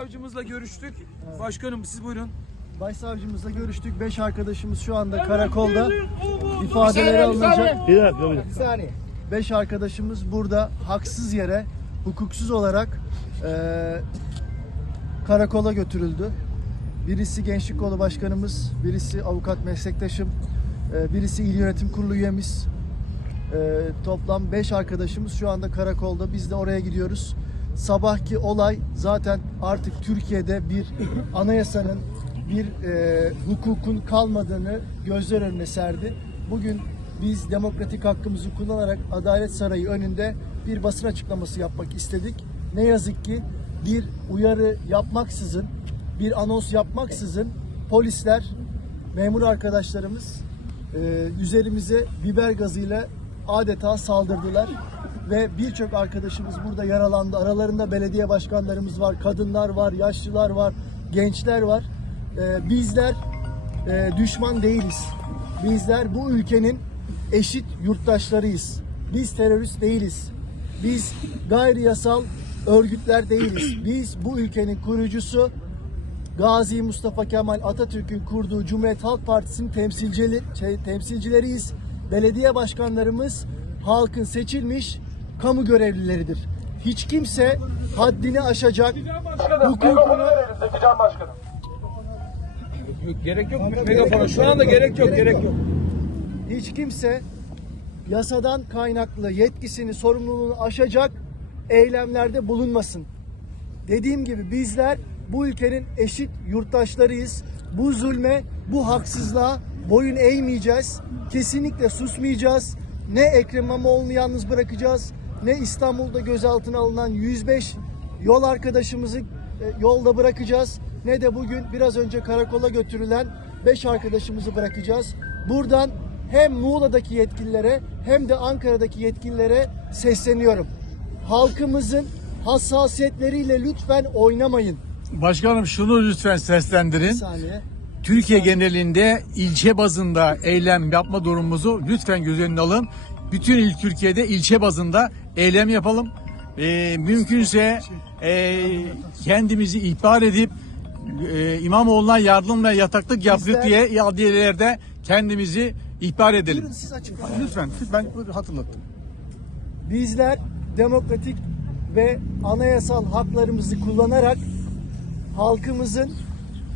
Başsavcımızla görüştük. Başkanım siz buyurun. Başsavcımızla görüştük. Beş arkadaşımız şu anda karakolda ifadeleri alınacak. Bir dakika bir dakika. Bir saniye. Beş arkadaşımız burada haksız yere, hukuksuz olarak eee, karakola götürüldü. Birisi Gençlik Kolu Başkanımız, birisi avukat meslektaşım, eee, birisi İl Yönetim Kurulu üyemiz. Eee, toplam 5 arkadaşımız şu anda karakolda. Biz de oraya gidiyoruz. Sabahki olay zaten artık Türkiye'de bir anayasanın, bir eee, hukukun kalmadığını gözler önüne serdi. Bugün biz demokratik hakkımızı kullanarak Adalet Sarayı önünde bir basın açıklaması yapmak istedik. Ne yazık ki bir uyarı yapmaksızın, bir anons yapmaksızın polisler, memur arkadaşlarımız e, üzerimize biber gazıyla adeta saldırdılar ve birçok arkadaşımız burada yaralandı. Aralarında belediye başkanlarımız var, kadınlar var, yaşlılar var, gençler var. E, bizler e, düşman değiliz. Bizler bu ülkenin eşit yurttaşlarıyız. Biz terörist değiliz. Biz gayri yasal örgütler değiliz. Biz bu ülkenin kurucusu Gazi Mustafa Kemal Atatürk'ün kurduğu Cumhuriyet Halk Partisi'nin temsilcili, şey, temsilcileriyiz. Belediye başkanlarımız halkın seçilmiş kamu görevlileridir. Hiç kimse haddini aşacak, hukukunu Gerek yok megafona. Şu anda gerek yok, gerek yok. hiç kimse yasadan kaynaklı yetkisini, sorumluluğunu aşacak eylemlerde bulunmasın. Dediğim gibi bizler bu ülkenin eşit yurttaşlarıyız. Bu zulme, bu haksızlığa boyun eğmeyeceğiz. Kesinlikle susmayacağız. Ne Ekrem İmamoğlu'nu yalnız bırakacağız, ne İstanbul'da gözaltına alınan 105 yol arkadaşımızı e, yolda bırakacağız, ne de bugün biraz önce karakola götürülen 5 arkadaşımızı bırakacağız. Buradan hem Muğla'daki yetkililere hem de Ankara'daki yetkililere sesleniyorum. Halkımızın hassasiyetleriyle lütfen oynamayın. Başkanım şunu lütfen Bir seslendirin. saniye. Türkiye genelinde ilçe bazında eylem yapma durumumuzu lütfen göz önüne alın. Bütün il Türkiye'de ilçe bazında eylem yapalım. Ee, mümkünse e, kendimizi ihbar edip e, İmamoğlu'na yardımla yataklık yaptık diye adliyelerde kendimizi ihbar edelim. Buyurun siz açıklayın. Lütfen ben hatırlattım. Bizler demokratik ve anayasal haklarımızı kullanarak halkımızın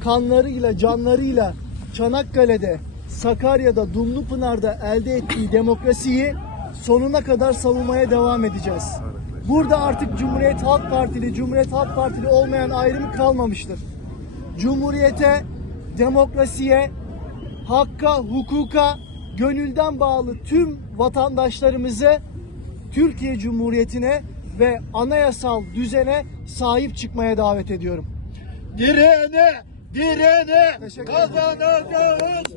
kanlarıyla, canlarıyla Çanakkale'de, Sakarya'da, Dumlupınar'da elde ettiği demokrasiyi sonuna kadar savunmaya devam edeceğiz. Burada artık Cumhuriyet Halk Partili, Cumhuriyet Halk Partili olmayan ayrımı kalmamıştır. Cumhuriyete, demokrasiye, hakka, hukuka, gönülden bağlı tüm vatandaşlarımızı Türkiye Cumhuriyeti'ne ve anayasal düzene sahip çıkmaya davet ediyorum. Direne, direne kazanacağız.